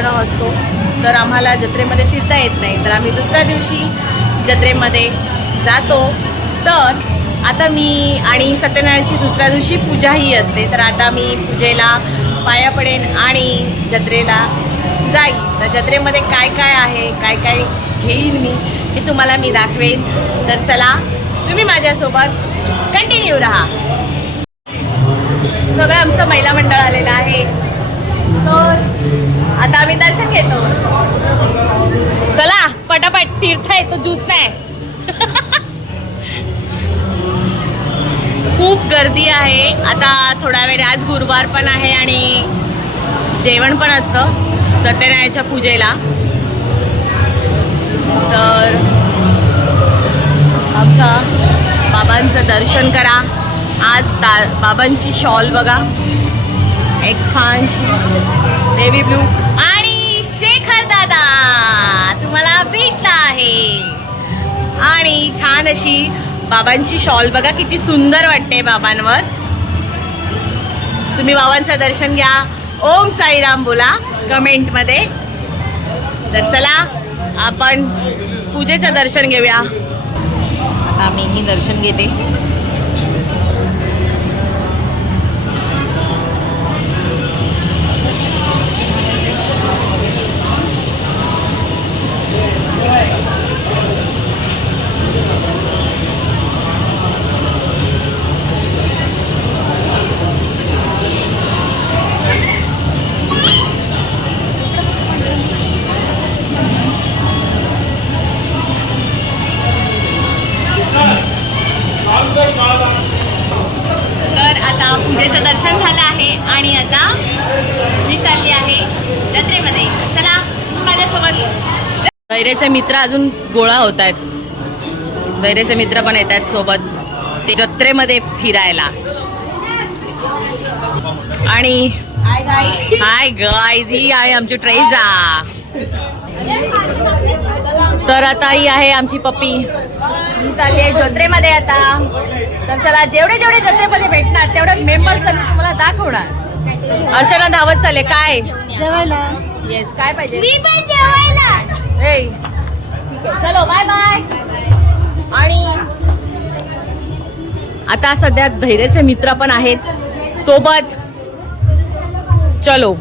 तणाव असतो. तर आम्हाला जत्रेमध्ये फिरता येत नाही. तर आम्ही दुसऱ्या दिवशी जत्रेमध्ये जातो. तर आता मी आणि सत्यनारायणची दुसऱ्या दिवशी पूजाही असते. तर आता मी पूजेला पाया पडेन आणि जत्रेला जाईन. तर जत्रेमध्ये काय काय आहे काय काय घेईन मी हे तुम्हाला मी दाखवेन. तर चला तुम्ही माझ्यासोबत कंटिन्यू राहा. सगळं आमचं महिला मंडळ आलेलं आहे. आता आम्ही दर्शन घेतो. चला पटापट तीर्थ आहे तो ज्यूस नाही. खूप गर्दी आहे. आता थोडा वेळ आज गुरुवार पण आहे आणि जेवण पण असतं सत्यनारायणच्या पूजेला. तर आमच्या बाबांचं दर्शन करा. आज दा बाबांची शॉल बघा. एक छानशी देवी ब्लू आहे. आणि छान अशी बाबांची शॉल बघा किती सुंदर वाटते बाबांवर. तुम्ही बाबांचं दर्शन घ्या. ओम साईराम बोला कमेंटमध्ये. तर चला आपण पूजेचं दर्शन घेऊया. आता मीही दर्शन घेते. दैरेचे मित्र अजून गोळा होत आहेत. दैरेचे मित्र पण येत आहेत सोबत. ते जत्रेमध्ये फिरायला. आणि हाय गाईज ही आहे आमची ट्रेझा तर आता ही आहे आमची पप्पी. चालली आहे जत्रेमध्ये आता. तर चला जेवढे जेवढे जत्रेमध्ये भेटणार तेवढे मेंबर्स तर तुम्हाला दाखवणार. अर्चना धावत चालले काय? जेवायला. येस काय पाहिजे? हे चलो बाय बाय आणि आता सध्या धैर्याचे मित्र पण आहेत. सोबत. चलो.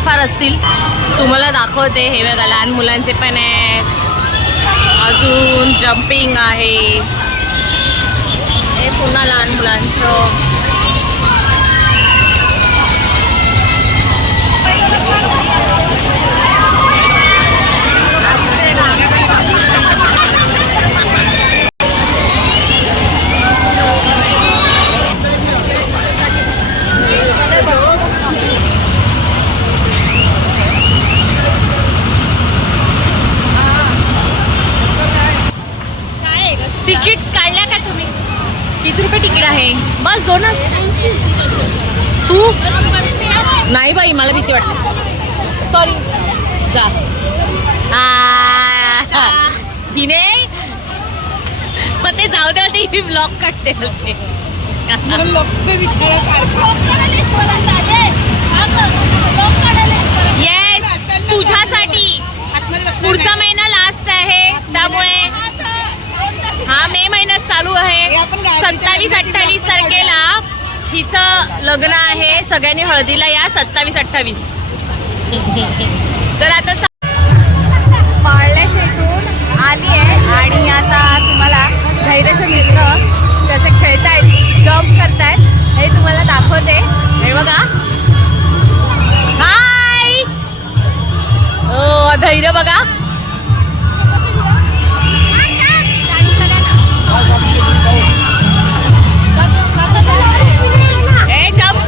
थोड्याफार असतील. तुम्हाला दाखवते हे बघा लहान मुलांचे पण आहेत. अजून जम्पिंग आहे. हे पुन्हा लहान मुलांचं. बोलते. येस तुझ्यासाठी. पुढचा महिना लास्ट आहे त्यामुळे हा मे महिन्यात चालू आहे. सत्तावीस अठ्ठावीस तारखेला हिचं लग्न आहे सगळ्यांनी हळदीला या सत्तावीस अठ्ठावीस. तर आता दाखवते. हे बघा. हाय ओ धैर्य बघा.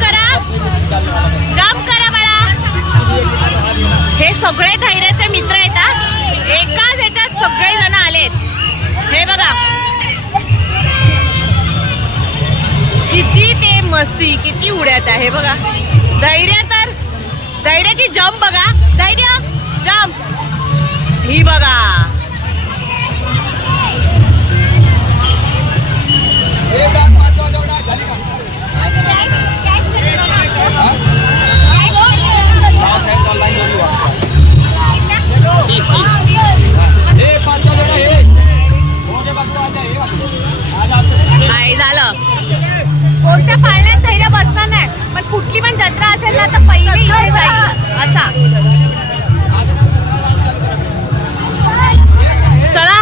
करा. करा हे सगळे धैर्याचे मित्र आहेत एकाच ह्याच्यात सगळे जण आलेत. हे बघा. किती ते मस्ती किती उड्यात आहे बघा. धैर्य तर धैर्याची जम्प बघा. धैर्य जम्प ही बघा. काय झालं. कोणत्या पाळण्यात बसणार नाही. पण कुठली पण जत्रा असेल ना तर पहिले इथे जाईल. असा. चला.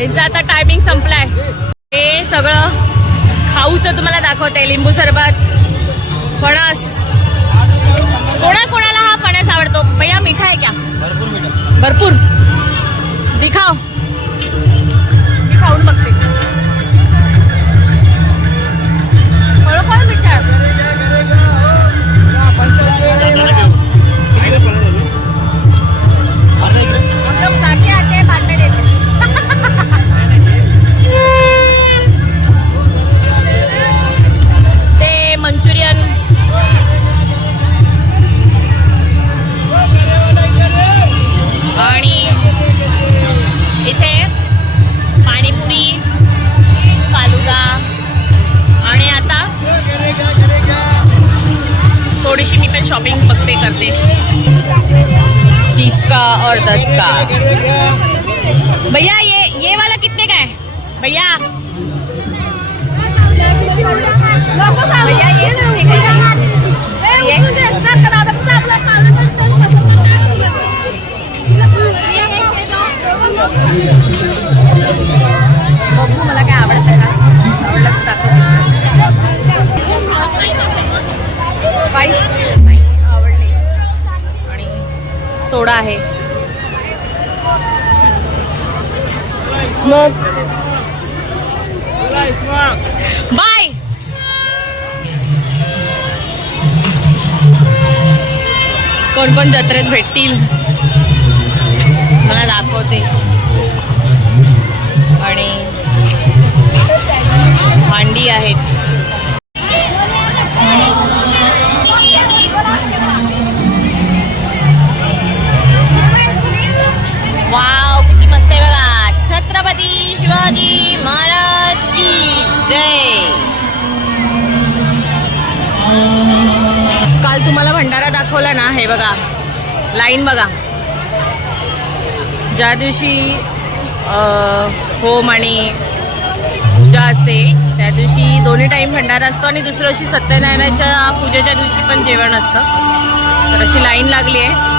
यांचा आता टायमिंग संपलाय. हे सगळं खाऊचं तुम्हाला दाखवते. लिंबू सरबत फणस. कोणा कोणाला हा फणस आवडतो? भैया मिठा आहे क्या भरपूर. दिखाव मी खाऊन बघते. పన్నెండు आहे. स्मोक बाय कोण कोण जत्रेत भेटतील? मला दाखवते. आणि भांडी आहेत. वाव किती मस्त आहे बघा. छत्रपती शिवाजी महाराज की जय. काल तुम्हाला भंडारा दाखवला ना हे बघा. लाईन बघा. ज्या दिवशी होम आणि पूजा असते त्या दिवशी दोन्ही टाईम भंडारा असतो आणि दुसऱ्या दिवशी सत्यनारायणाच्या पूजेच्या दिवशी पण जेवण असतं. तर अशी लाईन लागली आहे.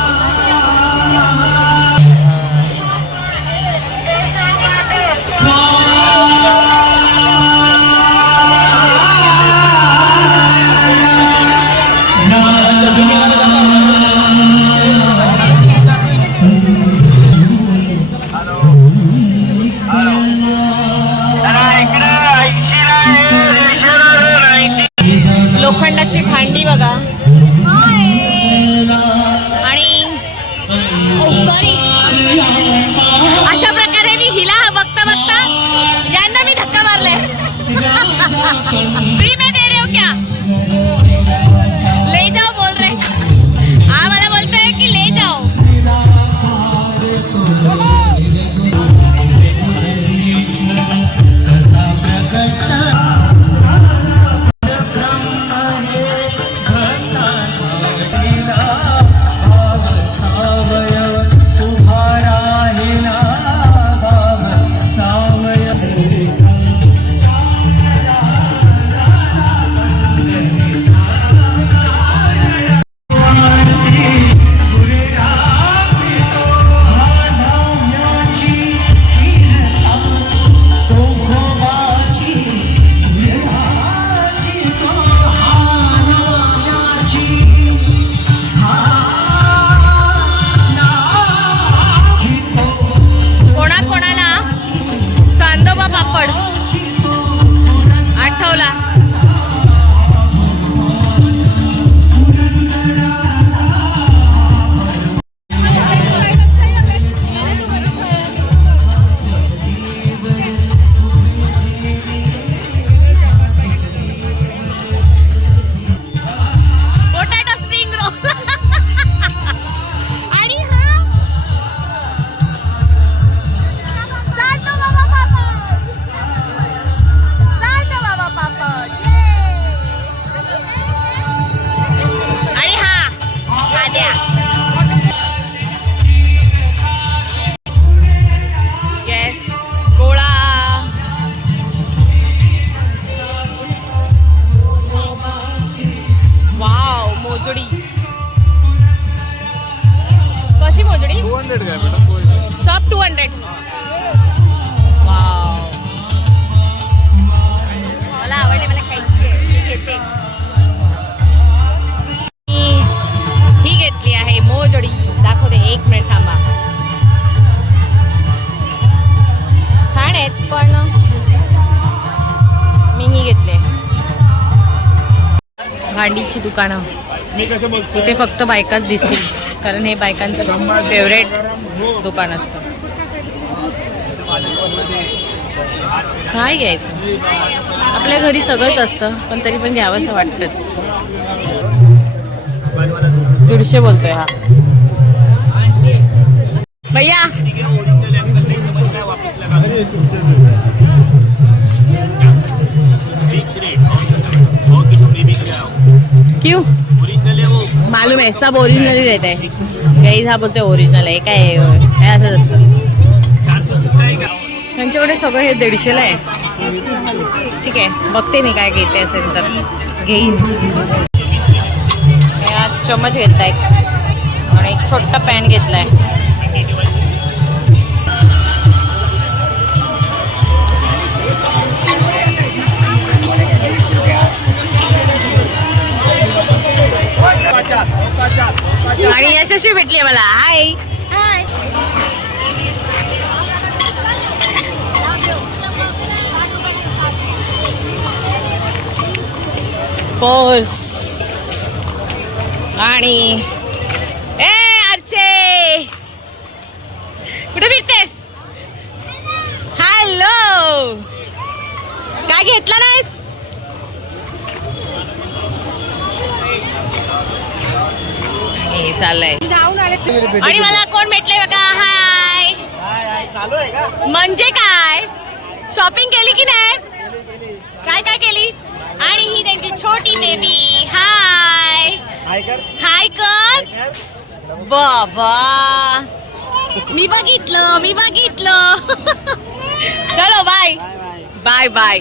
आहेत पण मीही घेतले. भांडीची दुकानं. इथे फक्त बायकाच दिसतील कारण हे बायकांचं फेवरेट दुकान असत. काय घ्यायचं? आपल्या घरी सगळंच असतं पण तरी पण घ्यावंसं वाटतच. दीडशे बोलतोय हा. भैया! क्यों? मालूम आहे सब ओरिजिनल ही रहता है. यही हा बोलते ओरिजिनल आहे काय आहे? काय असंच असतं. त्यांच्याकडे सगळं हे दीडशेला आहे. ठीक आहे बघते मी काय घेते असेल तर. घेईन. हे आज चमच घेतलाय. आणि एक छोटा पॅन घेतलाय. आणि यशस्वी भेटली मला. हाय हाय आणि ए अर्चे कुठे भेटतेस? हॅलो काय घेतलं नाहीस? चाललंय. आले आणि मला कोण भेटले बघा? हाय म्हणजे काय? शॉपिंग केली की नाही? काय काय केली? आणि ही त्यांची छोटी बेबी हाय हाय कर बाबा. मी बघितलं मी बघितलं. चलो बाय बाय बाय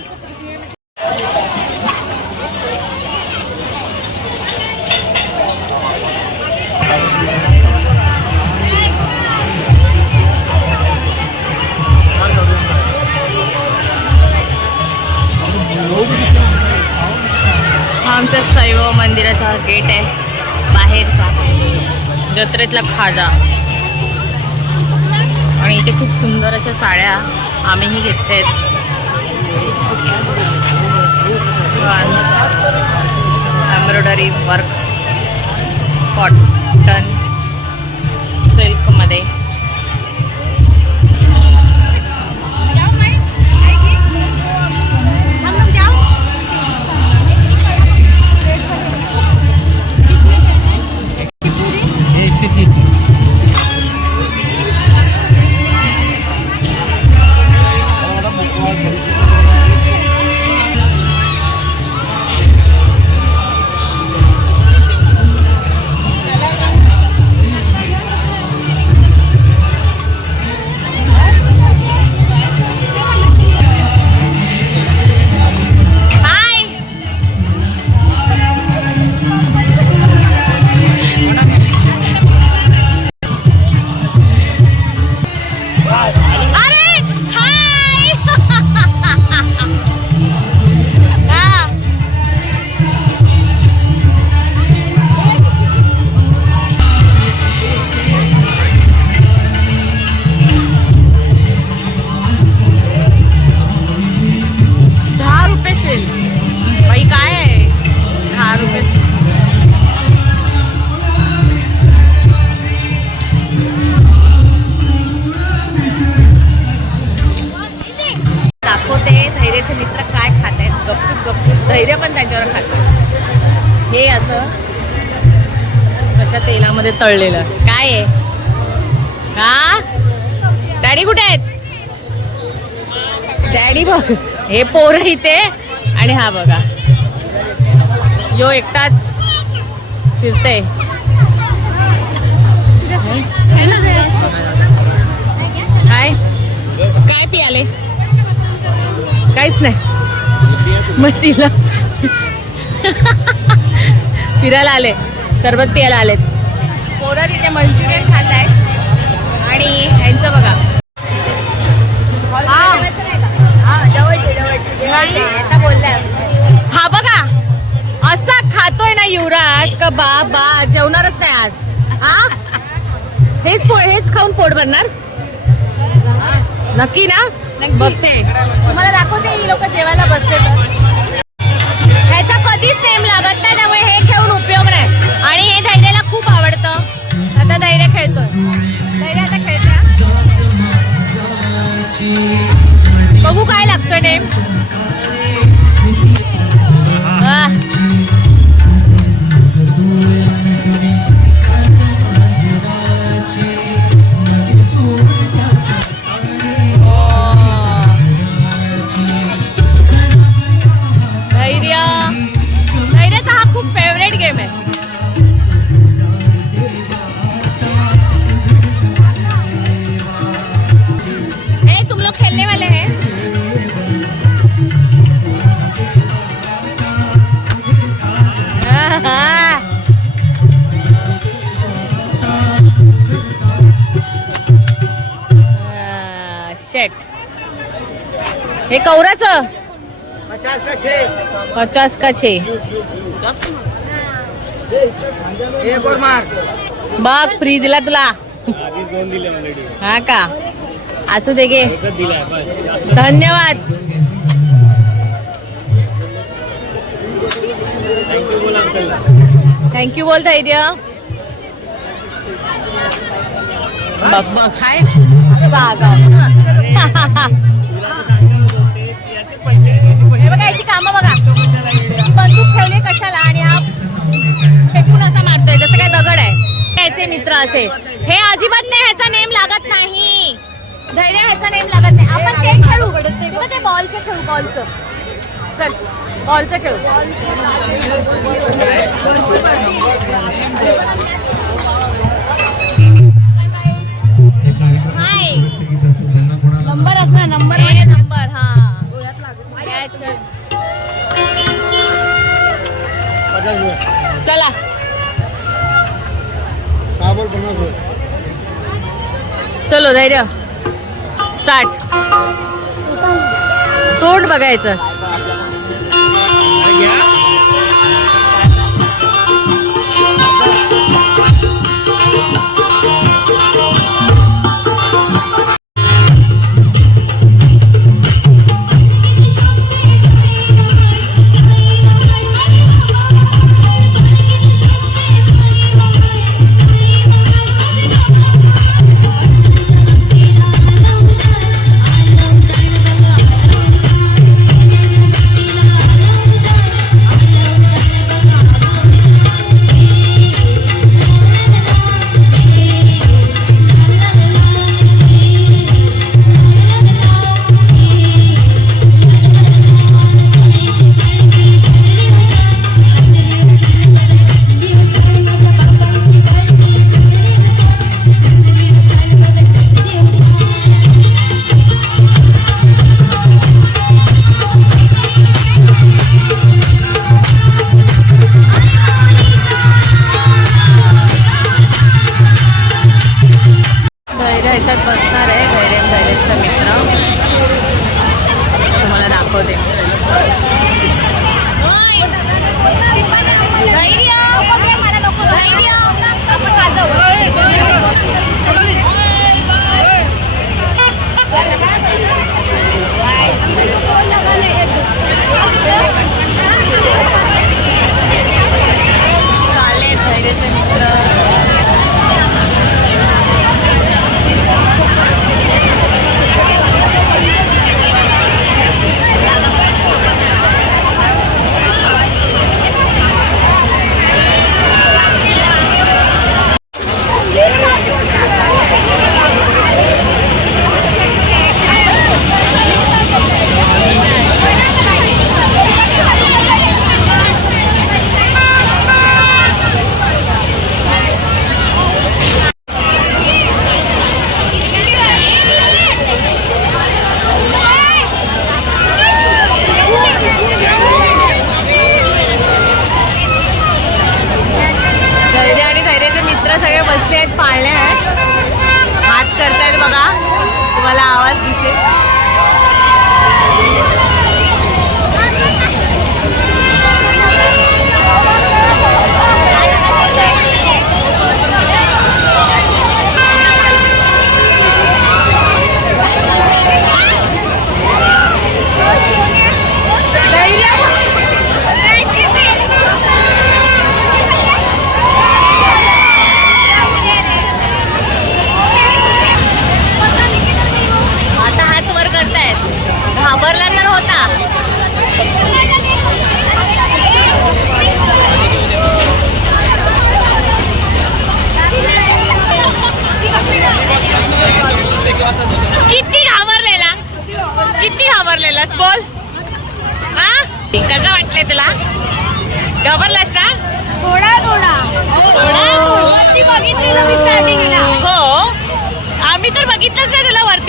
आमच्या सैव मंदिराचा गेट आहे. बाहेरचा. जत्रेतला खाजा. आणि इथे खूप सुंदर अशा साड्या आम्हीही घेतल्या आहेत एम्ब्रॉयडरी वर्क कॉटन सिल्कमध्ये हाय तळलेलं. काय आहे? हा? डॅडी कुठे आहेत? डॅडी बघ. हे पोरं इथे आणि हा बघा. यो एकटाच फिरते काय? काय ती आले काहीच नाही. मग तिला फिरायला आले. सरबत पियाला आलेत. पोरं तिथे मंचुरियन खात आहेत आणि यांचं बघा. हा. हा बघा. असा खातोय ना युवराज का बा बा जेवणारच नाही आज. हा? हेच हेच खाऊन पोट भरणार? नक्की ना? बघते. तुम्हाला दाखवते ही लोक जेवायला बसले तर ह्याचा कधीच नेम लागत नाही त्यामुळे हे हे खूप आवडतं. आता धैर्य खेळतोय. धैर्य आता खेळत्या. बघू काय लागतोय नेम. पचास का छे बघ फ्री दिला तुला. हा का? असू दे गे. धन्यवाद. थँक्यू बोल धैर्य. बघ बघ. हाय. जा. बघा. बंदूक ठेवली कशाला? आणि हा फेकून असा मारतोय जसं काय दगड आहे. त्याचे मित्र असे. हे अजिबात नाही ह्याचा नेम लागत नाही. धैर्य ह्याचा नेम लागत नाही. आपण ते खेळू. ते बॉलचं खेळू बॉलचं. चल बॉलचं खेळू. चलो धैर्य. स्टार्ट तोंड बघायचं.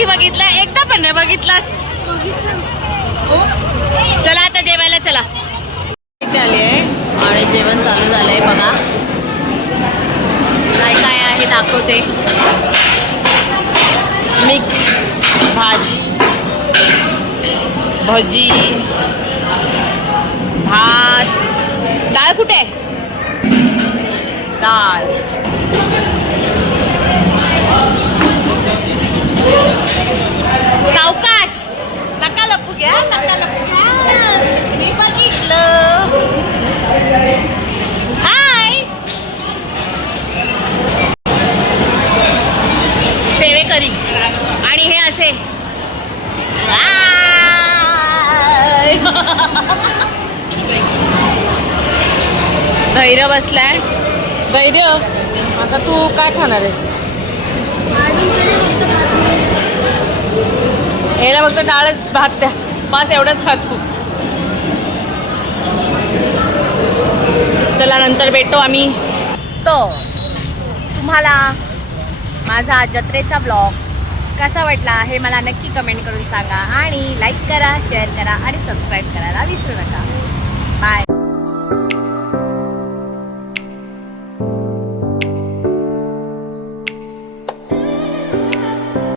कधी बघितला बघितलं एकदा पण नाही बघितलास. हो? चला आता जेवायला चला. इथे आली आहे आणि जेवण चालू झालंय बघा. काय काय आहे दाखवते. मिक्स भाजी. भजी. भात. डाळ कुठे आहे? डाळ सावकाश नका लपू घ्या नका लपू घ्या मी बघितलं हाय सेवेकरी आणि हे असे. हाय. धैर्य बसलाय धैर्य आता तू काय खाणार आहेस? याला फक्त डाळच भात द्या. बस एवढंच खातो चला नंतर भेटतो आम्ही. तो तुम्हाला माझा जत्रेचा ब्लॉग कसा वाटला हे मला नक्की कमेंट करून सांगा. आणि लाईक करा शेअर करा आणि सबस्क्राईब करायला विसरू नका.